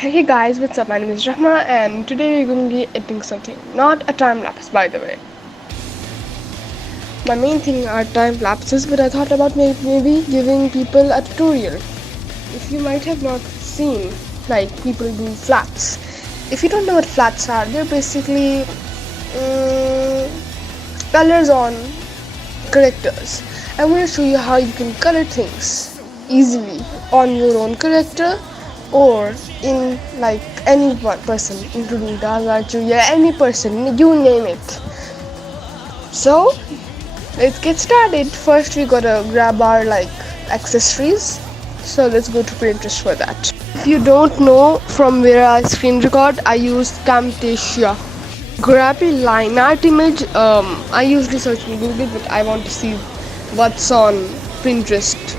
Hey guys, what's up? My name is Rahma and today we're going to be editing something. Not a time lapse, by the way. My main thing are time lapses, but I thought about maybe giving people a tutorial. If you might have not seen, like people do flats. If you don't know what flats are, they're basically colors on characters. I'm going to show you how you can color things easily on your own character or in like any one person, including Daga, Julia, any person, you name it. So let's get started. First we gotta grab our accessories. So let's go to Pinterest for that. If you don't know from where I screen record, I use Camtasia. Grab a line art image. I usually search in Google, but I want to see what's on Pinterest.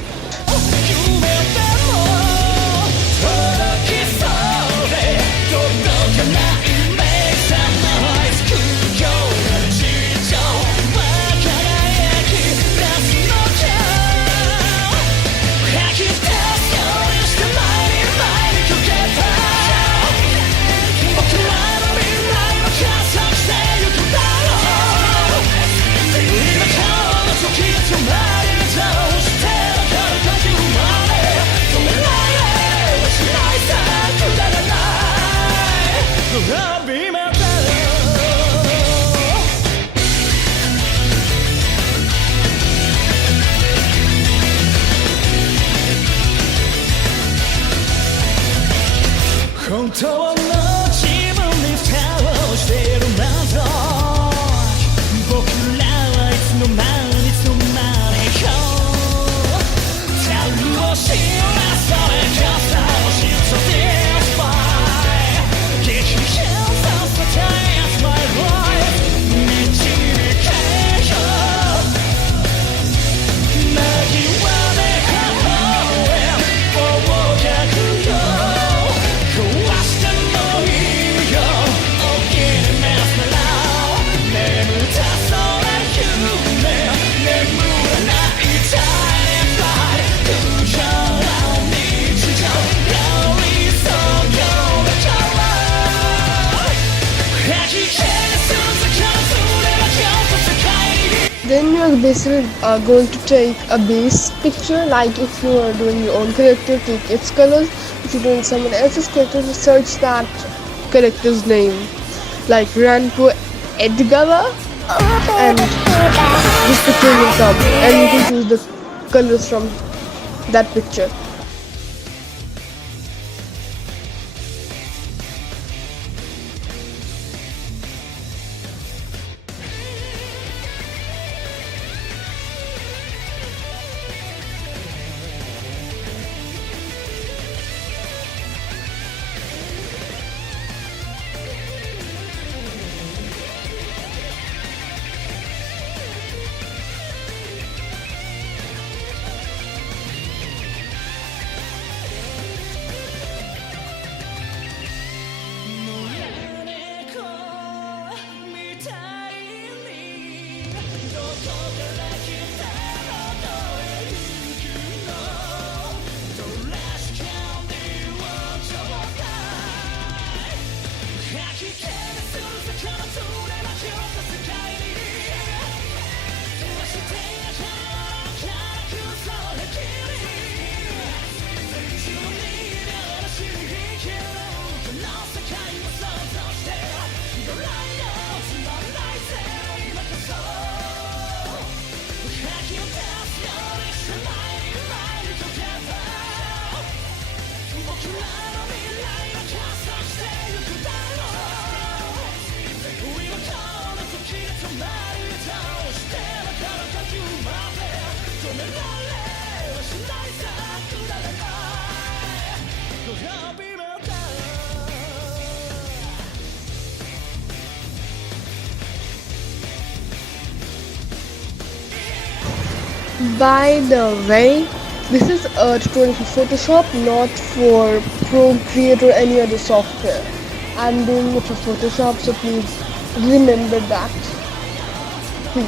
Then you're basically going to take a base picture, like if you are doing your own character, take its colors. If you're doing someone else's character, search that character's name, like ranpo edgawa, and this picture will come, and you can choose the colors from that picture. By the way, this is a tutorial for Photoshop, not for Procreate or any other software. I'm doing it for Photoshop, so please remember that. Please.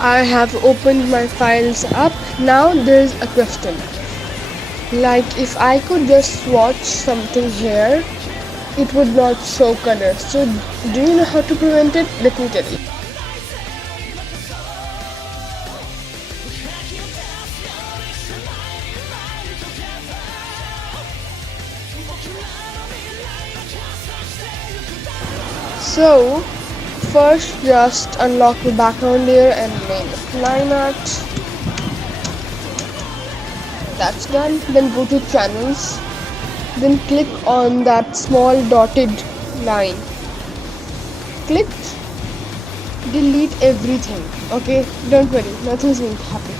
I have opened my files up. Now there's a question. Like if I could just swatch something here, it would not show color. So do you know how to prevent it? Let me tell you. So first just unlock the background layer and make line art. That's done. Then go to channels. Then click on that small dotted line. Click, delete everything. Okay, don't worry, nothing's going to happen.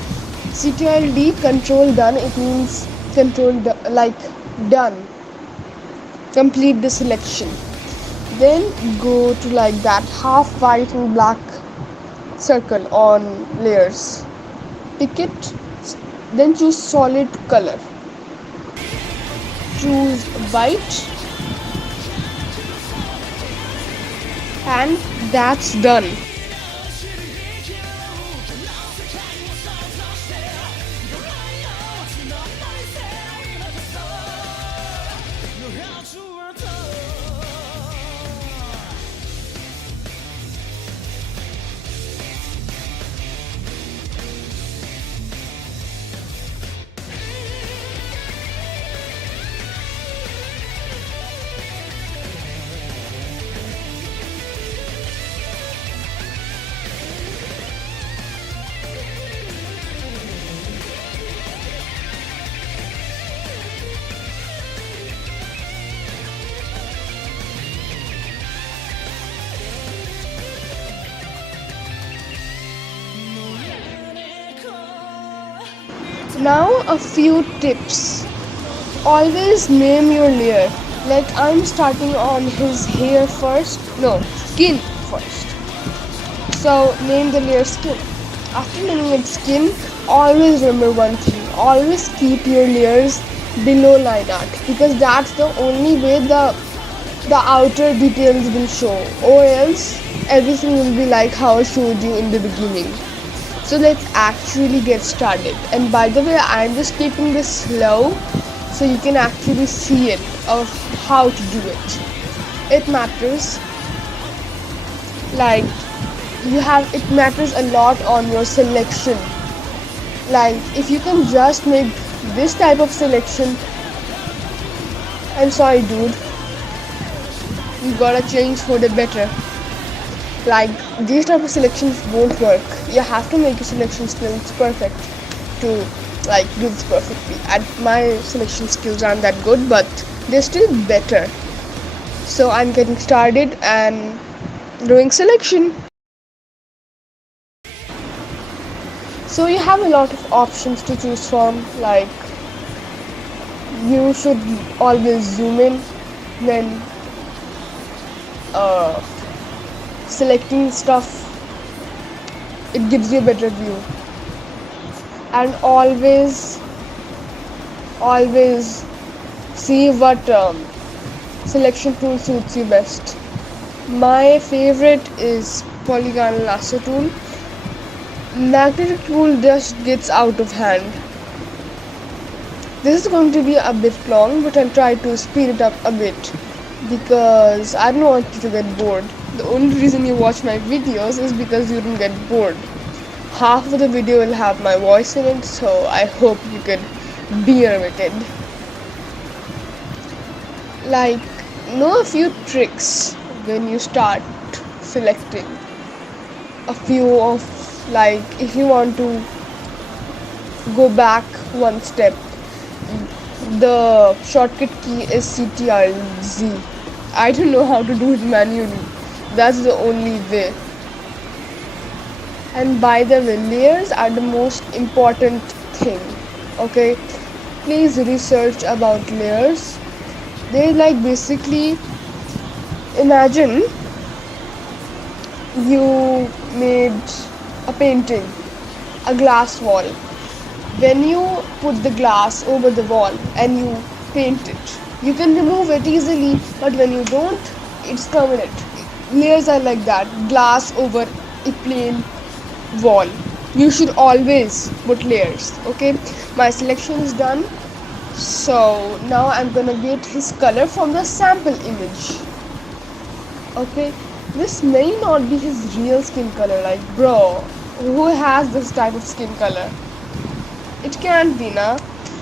Ctrl D, control done. It means like done. Complete the selection. Then go to like that half white and black circle on layers. Pick it. Then choose solid color. Choose white. And that's done. Now a few tips. Always name your layer. Like I'm starting on his hair first. No, skin first. So name the layer skin. After naming it skin, always remember one thing. Always keep your layers below line art because that's the only way the outer details will show, or else everything will be like how I showed you in the beginning. So let's actually get started. And by the way, I'm just keeping this slow so you can actually see it of how to do it. It matters. Like it matters a lot on your selection. Like if you can just make this type of selection, I'm sorry dude, you gotta change for the better. Like these type of selections won't work. You have to make your selection skills perfect to like do this perfectly. And my selection skills aren't that good, but they're still better. So I'm getting started and doing selection. So you have a lot of options to choose from. Like you should always zoom in when selecting stuff. It gives you a better view. And always see what selection tool suits you best. My favorite is polygonal lasso tool. Magnetic tool just gets out of hand. This is going to be a bit long, but I'll try to speed it up a bit because I don't want you to get bored. The only reason you watch my videos is because you don't get bored. Half of the video will have my voice in it, so I hope you can bear with it. Like, know a few tricks when you start selecting. A few of, like, if you want to go back one step, the shortcut key is CTRL-Z. I don't know how to do it manually. That's the only way. And by the way, layers are the most important thing. Okay, please research about layers. They're like basically, imagine you made a painting, a glass wall. When you put the glass over the wall and you paint it, you can remove it easily, but when you don't, it's permanent. Layers are like that, glass over a plain wall. You should always put layers. Okay, my selection is done. So now I'm gonna get his color from the sample image. Okay, this may not be his real skin color. Like, bro, who has this type of skin color? It can't be, na.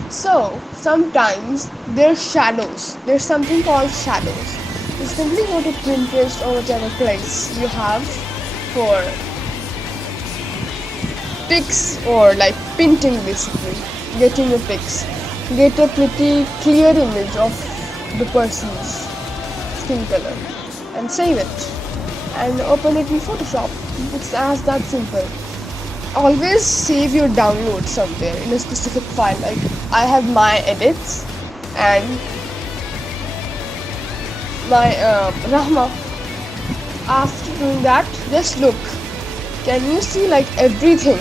So sometimes there's shadows. There's something called shadows. You simply go to Pinterest or whatever place you have for pics, or like painting, basically getting a pics. Get a pretty clear image of the person's skin color and save it and open it in Photoshop. It's as that simple. Always save your download somewhere in a specific file. Like, I have my edits and my Rahma. After doing that, just look. Can you see, like, everything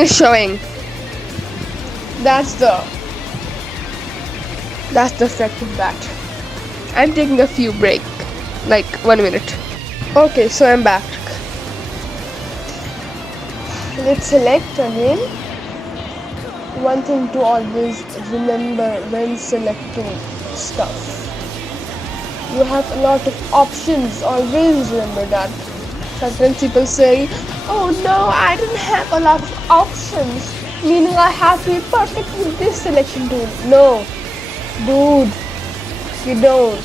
is showing? That's the effect of that. I'm taking a few break, like 1 minute. Okay, so I'm back. Let's select again. One thing to always remember when selecting stuff, you have a lot of options. Always remember that. Sometimes people say, oh no, I don't have a lot of options, meaning I have to be perfect with this selection tool. No, dude, you don't.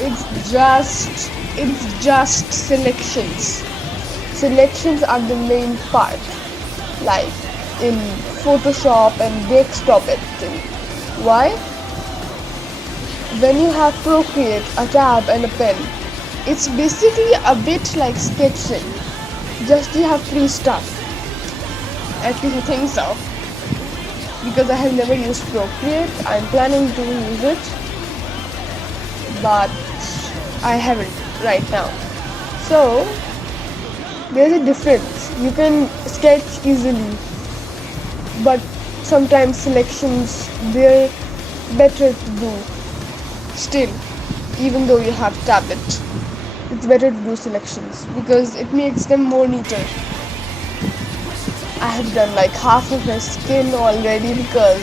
It's just selections. Selections are the main part, like in Photoshop and desktop editing. Why? When you have Procreate, a tab and a pen, it's basically a bit like sketching, just you have free stuff. At least I think so, because I have never used Procreate. I'm planning to use it, but I haven't right now. So there's a difference. You can sketch easily, but sometimes selections, they're better to do. Still, even though you have tablet, it's better to do selections because it makes them more neater. I have done like half of his skin already because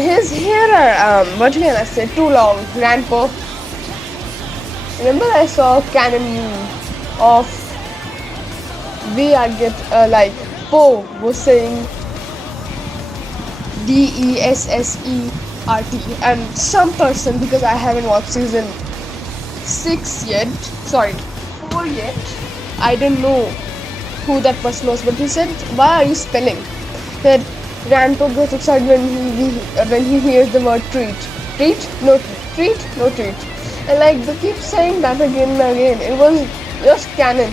his hair are what can I say, too long. Ranpo. Remember, I saw a Canon meme of like Po was saying DESSERT, and some person, because I haven't watched season 4 yet, I don't know who that person was, but he said, why are you spelling? He said Ranpo gets excited when he hears the word treat. Treat? No treat. Treat? No treat. And like they keep saying that again and again. It was just canon,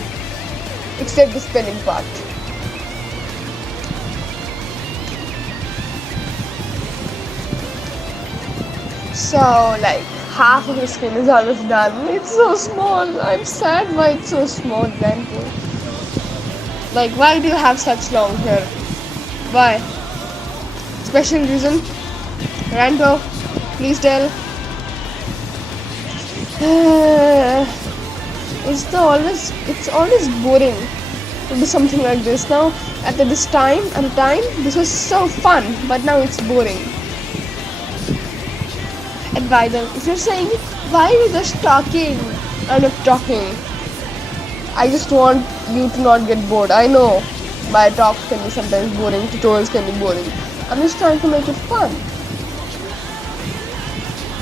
except the spelling part. So like half of his skin is almost done. It's so small. I'm sad why it's so small, Ranpo. Like, why do you have such long hair? Why? Special reason? Ranpo, please tell. It's always boring to do something like this. Now at the time this was so fun, but now it's boring. Advisor, if you're saying why are you just talking, I'm not talking. I just want you to not get bored. I know my talks can be sometimes boring, tutorials can be boring. I'm just trying to make it fun.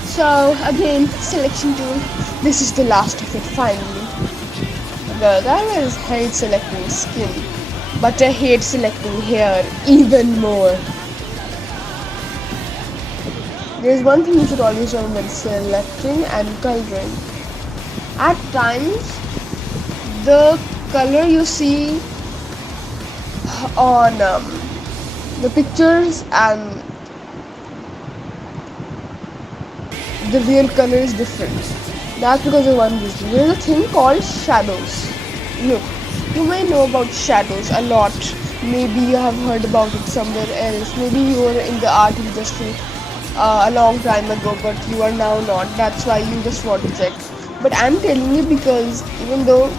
So again, selection tool. This is the last of it finally. Because I always hate selecting skin, but I hate selecting hair even more. There's one thing you should always remember: selecting and coloring. At times, the color you see on the pictures and the real color is different. That's because of one reason. There's a thing called shadows. Look, you may know about shadows a lot. Maybe you have heard about it somewhere else. Maybe you were in the art industry a long time ago, but you are now not. That's why you just want to check. But I'm telling you because even though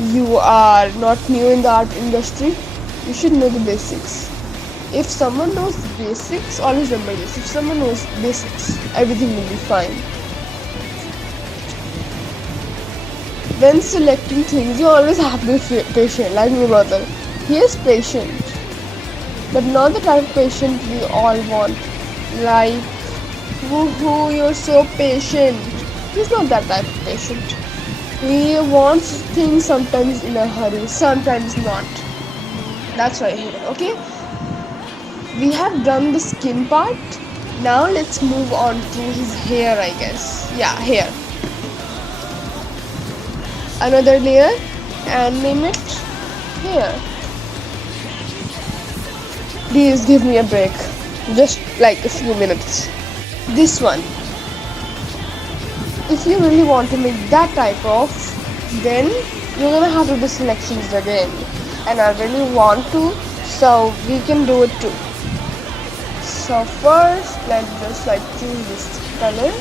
you are not new in the art industry, you should know the basics. If someone knows basics, always remember this. If someone knows basics, everything will be fine. When selecting things, you always have to be patient, like my brother. He is patient, but not the type of patient we all want. Like, woohoo, you're so patient. He's not that type of patient. He wants things sometimes in a hurry, sometimes not. That's why I hate it, okay? We have done the skin part. Now let's move on to his hair, I guess. Yeah, hair. Another layer and name it hair. Please give me a break. Just like a few minutes. This one. If you really want to make that type of, then you're gonna have to do selections again. And I really want to, so we can do it too. So first, let's just like choose this color.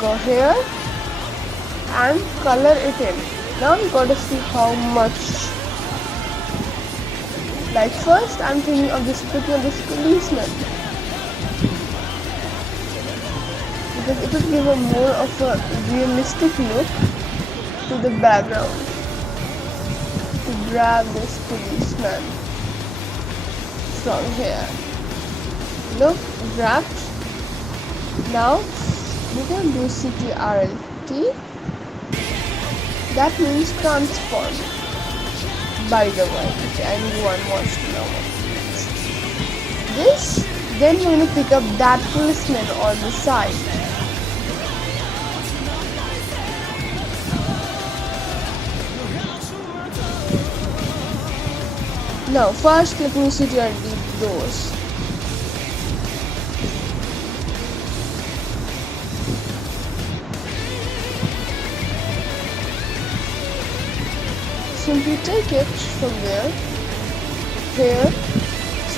Go here and color it in. Now we gotta see how much. Like first, I'm thinking of this putting of this policeman, because it will give a more of a realistic look to the background. To grab this policeman from here. Look, wrapped. Now we can do CTRLT. That means transform. By the way, if anyone wants to know what it means. This, then you're going to pick up that policeman on the side. Now first let me CTRLT those. Simply take it from there, here,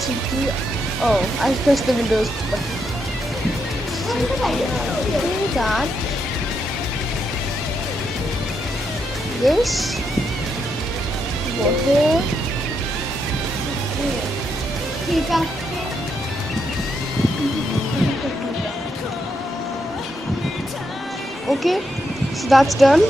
CT. Oh, I pressed the Windows button. CTRLT that. This. Go here. Okay, so that's done.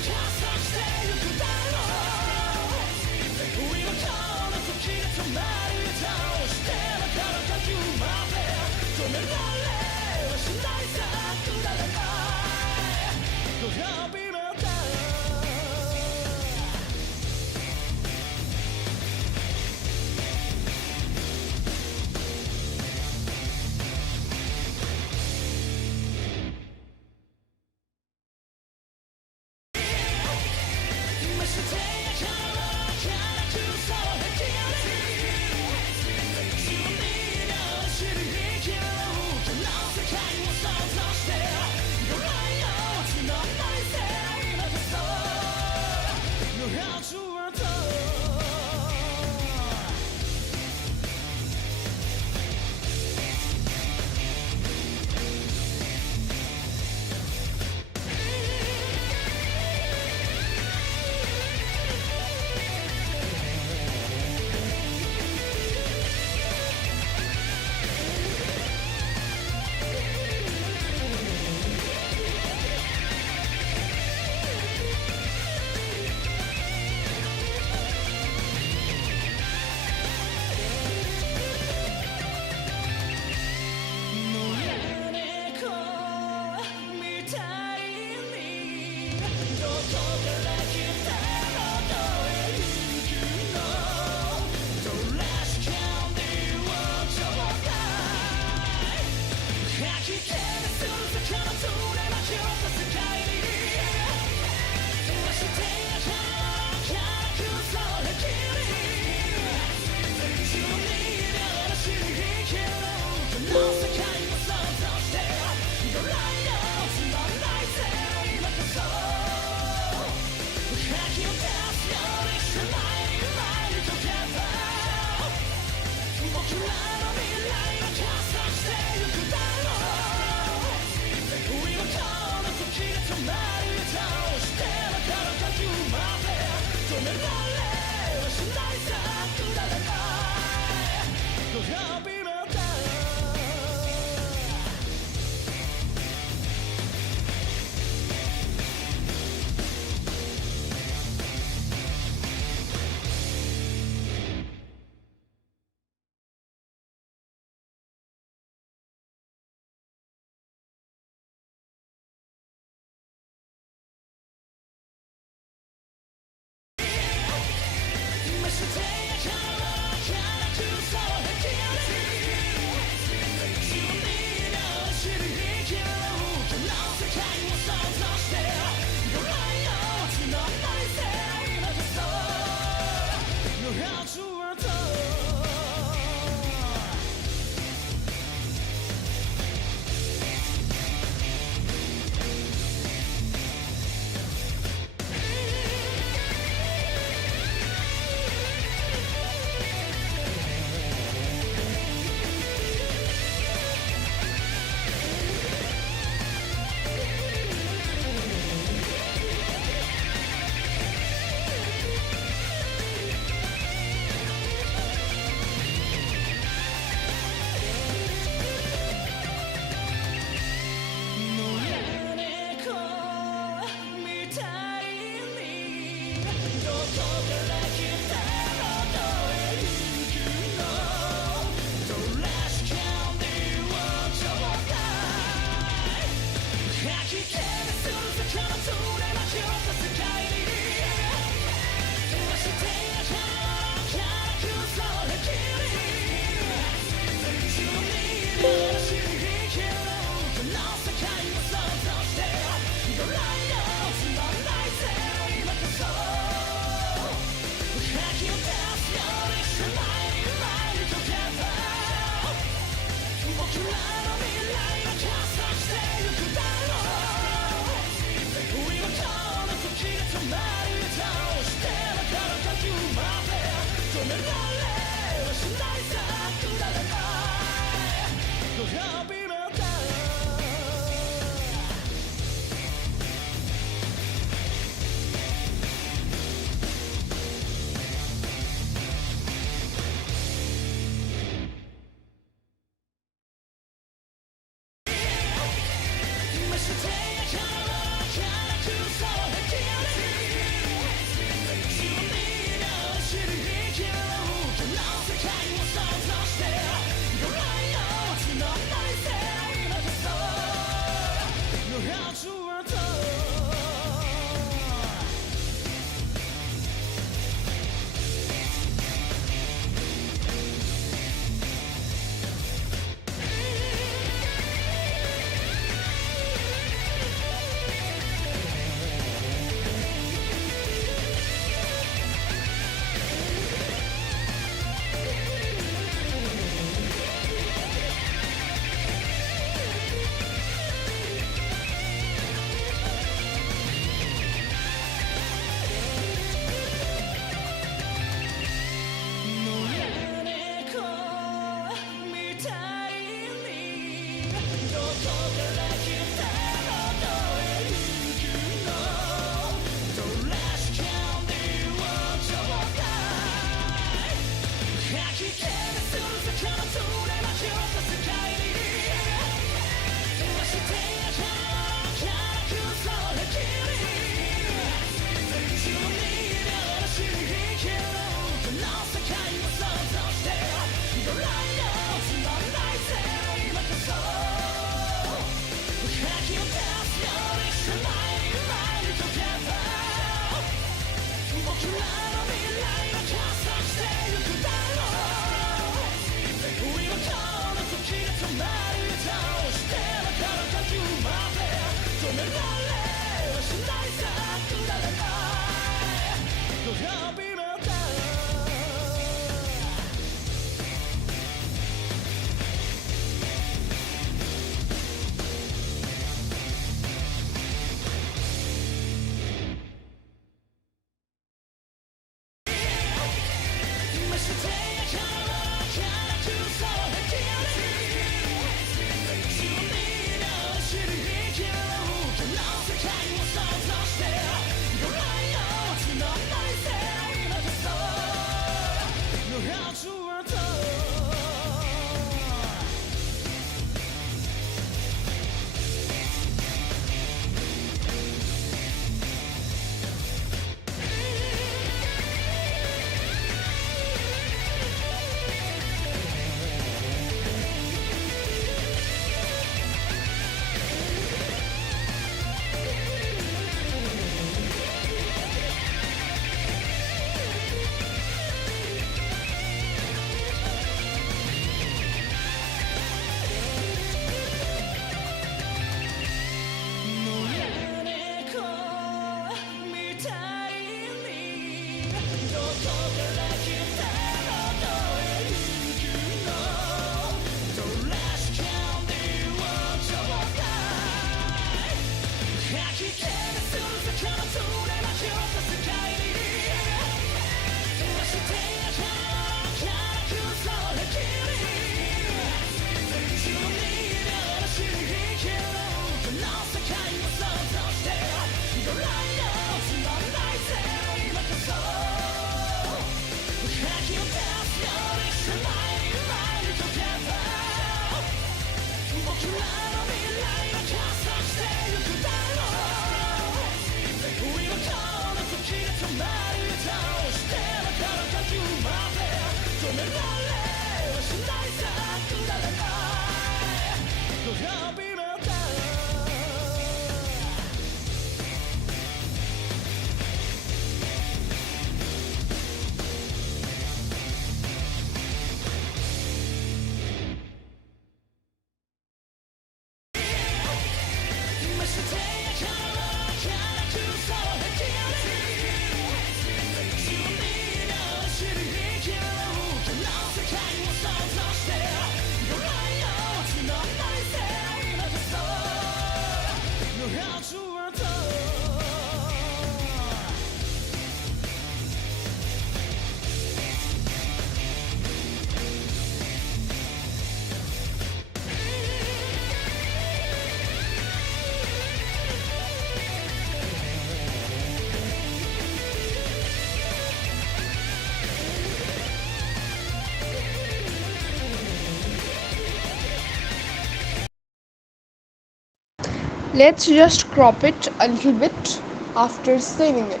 Let's just crop it a little bit after saving it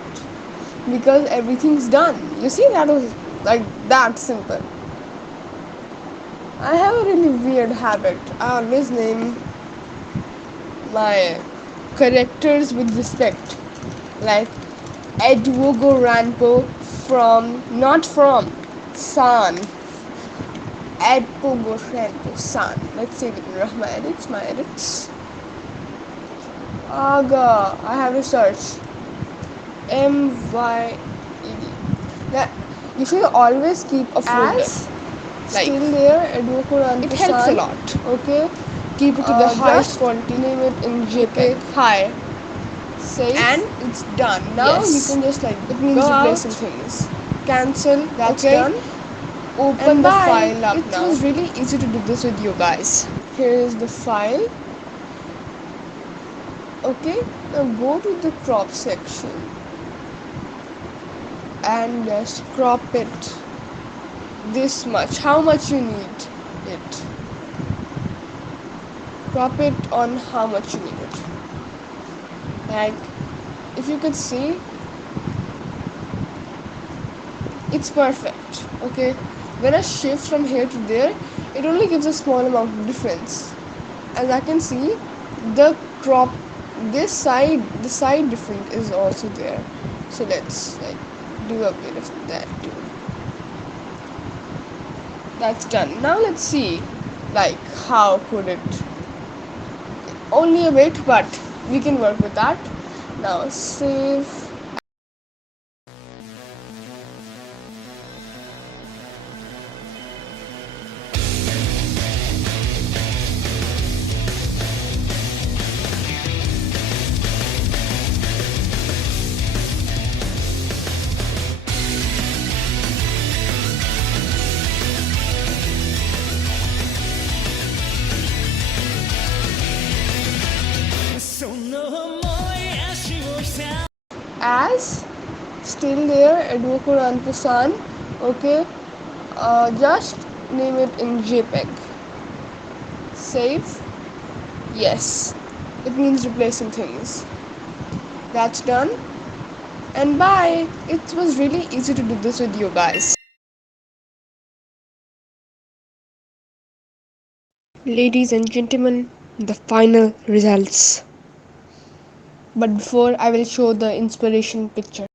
because everything's done. You see, that was like that simple. I have a really weird habit. I always name my characters with respect, like edgawa ranpo from not from san edgawa ranpo san. Let's save it in my edits. Aga, I have to search MYED. That you should always keep a folder. As like still there, Educo and it helps a lot. Okay, keep it to the highest quality. Name it in JPEG. High. Save. And it's done. Now you can just like it means replacing things. Cancel. That's done. Open the file up now. It was really easy to do this with you guys. Here is the file. Okay, now go to the crop section and just crop it this much. How much you need it. Crop it on how much you need it. Like, if you could see, it's perfect. Okay, when I shift from here to there, it only gives a small amount of difference. As I can see, the crop this side, the side different is also there. So let's like do a bit of that too. That's done. Now let's see like how could it, only a bit, but we can work with that. Now save. As still there, Educo Ranpusan. Okay, just name it in JPEG. Save. Yes, it means replacing things. That's done. And bye. It was really easy to do this with you guys. Ladies and gentlemen, the final results. But before, I will show the inspiration picture.